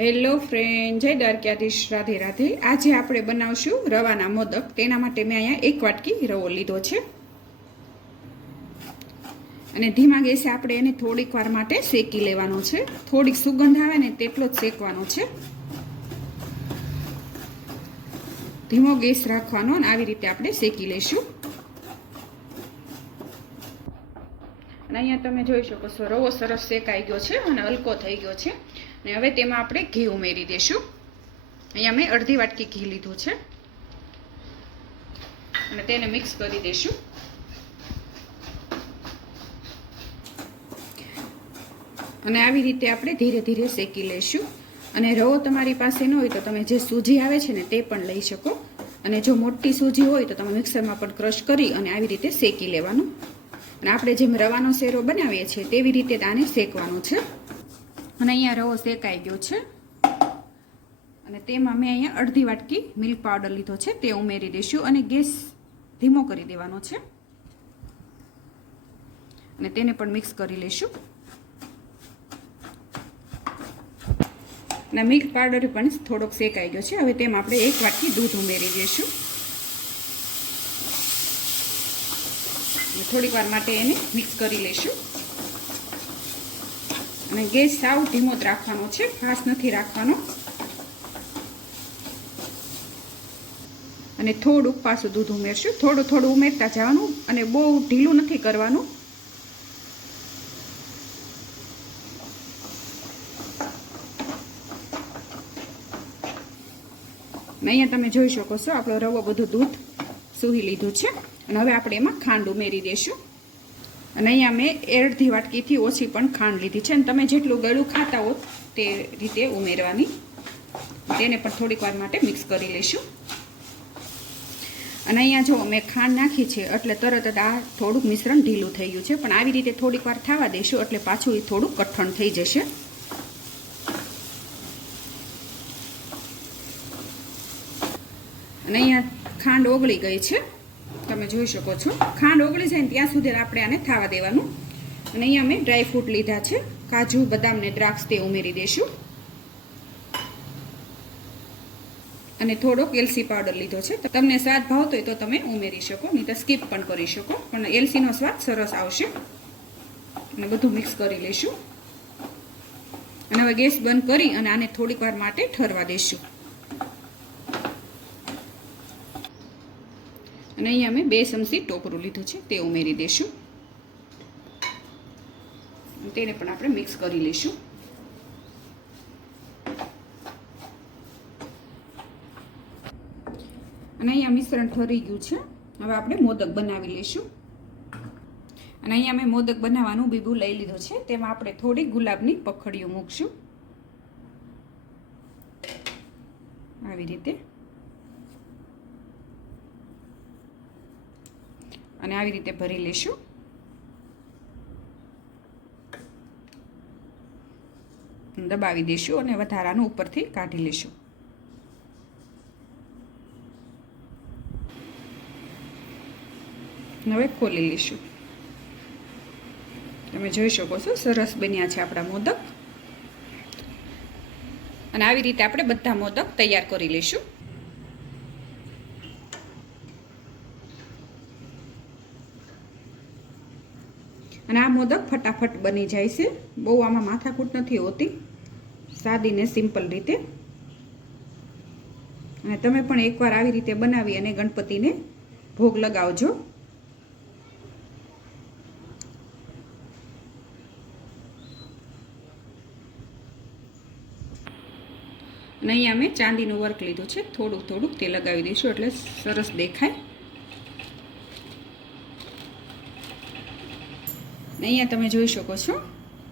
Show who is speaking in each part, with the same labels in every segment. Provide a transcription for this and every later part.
Speaker 1: Hello friend જય દ્વારકાધીશ. રાધે રાધે. આજે આપણે બનાવશું રવાના મોદક. તેના માટે મેં અહીંયા એક વાટકી રવો લીધો છે. અને ધીમા ગેસે આપણે એને થોડીક વાર માટે શેકી લેવાનો છે. થોડીક સુગંધ આવે ને તેટલો જ શેકવાનો છે. ધીમો ગેસ રાખવાનો અને આવી રીતે આપણે શેકી લઈશું. અને અહીંયા તમે જોઈ શકો છો, રવો સરસ શેકાઈ ગયો છે અને હલકો થઈ ગયો છે. અને હવે તેમાં આપણે ઘી ઉમેરી દઈશું અહીંયા મેં અડધી વાટકી ઘી લીધું છે. અને તેને મિક્સ કરી દઈશું અને આવી રીતે આપણે ધીરે ધીરે શેકી લઈશું અને રવો તમારી પાસે ન હોય તો તમે જે સૂજી આવે છે ને તે પણ લઈ શકો. અને જો મોટી સૂજી હોય તો તમે મિક્સરમાં પણ ક્રશ કરી અને આવી રીતે શેકી લેવાનું. અને આપણે જેમ રવાનો શેરો બનાવીએ છીએ તેવી રીતે આને શેકવાનો છે. અને અહીંયા રવો શેકાઈ ગયો છે. અને તેમાં મેં અહીંયા અડધી વાટકી મિલ્ક પાવડર લીધો છે. તે ઉમેરી દઈશું અને ગેસ ધીમો કરી દેવાનો છે. અને તેને પણ મિક્સ કરી લઈશું. અને મિલ્ક પાવડર પણ થોડોક શેકાઈ ગયો છે. હવે તેમાં આપણે એક વાટકી દૂધ ઉમેરી દઈશું. થોડીક વાર માટે એને મિક્સ કરી લઈશું. અને ગેસ સાવ ધીમો જ રાખવાનો છે ફાસ્ટ નથી રાખવાનો. અને થોડુંક પાછું દૂધ ઉમેરશું. થોડું થોડું ઉમેરતા જવાનું અને બહુ ઢીલું નથી કરવાનું. અહીંયા તમે જોઈ શકો છો, આપણો રવો બધું દૂધ સૂહી લીધું છે. અને હવે આપણે એમાં ખાંડ ઉમેરી દઈશું અને અહીંયા મેં અડધી વાટકીથી ઓછી પણ ખાંડ લીધી છે. અને તમે જેટલું ગળું ખાતા હો તે રીતે ઉમેરવાની. તેને પણ થોડીક વાર માટે મિક્સ કરી લઈશું. અને અહીંયા જો મેં ખાંડ નાખી છે, એટલે તરત જ આ થોડુંક મિશ્રણ ઢીલું થઈ ગયું છે. પણ આવી રીતે થોડીક વાર થવા દઈશું એટલે પાછું એ થોડું કઠણ થઈ જશે. અને અહીંયા ખાંડ ઓગળી ગઈ છે. તમે જોઈ શકો છો. ખાંડ ઓગળી જાય ને ત્યાં સુધી આપણે આને થવા દેવાનું. અને અહીંયા મેં ડ્રાયફ્રૂટ લીધા છે. કાજુ, બદામ ને દ્રાક્ષ તે ઉમેરી દઈશું. અને થોડોક એલસી પાવડર લીધો છે. તમને સ્વાદ ભાવતો હોય તો તમે ઉમેરી શકો, નહીં તો સ્કીપ પણ કરી શકો. પણ એલસીનો સ્વાદ સરસ આવશે. અને બધું મિક્સ કરી લઈશું. અને હવે ગેસ બંધ કરી અને આને થોડીક વાર માટે ઠરવા દઈશું. અને અહીંયા અમે બે ચમચી ટોપરું લીધું છે, તે ઉમેરી દઈશું. તેને પણ આપણે મિક્સ કરી લઈશું. અને અહીંયા મિશ્રણ ઠરી ગયું છે. હવે આપણે મોદક બનાવી લઈશું. અને અહીંયા મેં મોદક બનાવવાનું બીબું લઈ લીધું છે, તેમાં આપણે થોડી ગુલાબની પખડીઓ મૂકશું. આવી રીતે. અને આવી રીતે ભરી લઈશું દબાવી દઈશું અને વધારાનું ઉપરથી કાઢી લઈશું હવે ખોલી લઈશું તમે જોઈ શકો છો, સરસ બન્યા છે આપણા મોદક. અને આવી રીતે આપણે બધા મોદક તૈયાર કરી લઈશું અને આ મોદક ફટાફટ બની જાય છે. બહુ આમાં માથાકૂટ નથી હોતી. સાદી ને સિમ્પલ રીતે. અને તમે પણ એકવાર આવી રીતે બનાવી અને ગણપતિને ભોગ લગાવજો. અને અહીંયા મેં ચાંદીનું વર્ક લીધું છે. થોડુંક થોડુંક તે લગાવી દઈશું એટલે સરસ દેખાય. અહીંયા તમે જોઈ શકો છો,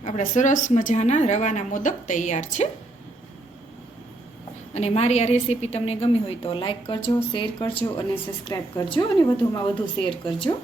Speaker 1: આપણા સરસ મજાના રવાના મોદક તૈયાર છે. અને મારી આ રેસીપી તમને ગમી હોય તો લાઇક કરજો, શેર કરજો અને સબસ્ક્રાઈબ કરજો અને વધુમાં વધુ શેર કરજો.